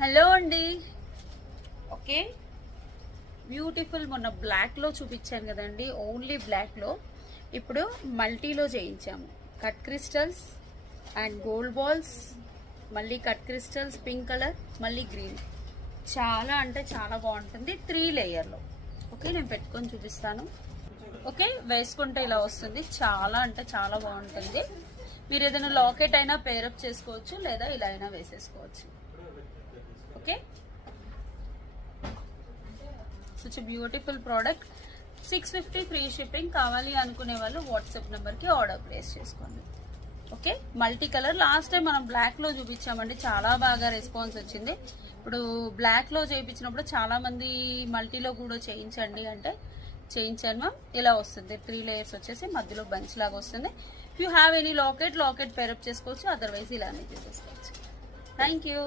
Hello అండి. Okay, beautiful మొన్న బ్లాక్లో చూపించాను కదండి, ఓన్లీ బ్లాక్లో. ఇప్పుడు మల్టీలో చేయించాము. Cut crystals and gold balls, మళ్ళీ కట్ క్రిస్టల్స్, పింక్ కలర్, మళ్ళీ గ్రీన్. చాలా అంటే చాలా బాగుంటుంది, 3 లేయర్లో. ఓకే, నేను పెట్టుకొని చూపిస్తాను. ఓకే, వేసుకుంటే ఇలా వస్తుంది. చాలా అంటే చాలా బాగుంటుంది. మీరు ఏదైనా లాకెట్ అయినా పేరప్ చేసుకోవచ్చు, లేదా ఇలా అయినా వేసేసుకోవచ్చు. Okay, such beautiful product. 650 free shipping. కావాలి అనుకునే వాళ్ళు వాట్సాప్ నెంబర్కి ఆర్డర్ ప్లేస్ చేసుకోండి. Okay, multi colour. Last time మనం బ్లాక్లో చూపించామండి, చాలా బాగా రెస్పాన్స్ వచ్చింది. ఇప్పుడు బ్లాక్లో చేయించినప్పుడు చాలా మంది మల్టీలో కూడా చేయించండి అంటే చేయించాను మ్యామ్. ఇలా వస్తుంది, 3 లేయర్స్ వచ్చేసి మధ్యలో బంచ్ లాగా వస్తుంది. If you have any locket pair up చేసుకోవచ్చు, అదర్వైజ్ ఇలానే తీసేసుకోవచ్చు. Thank you.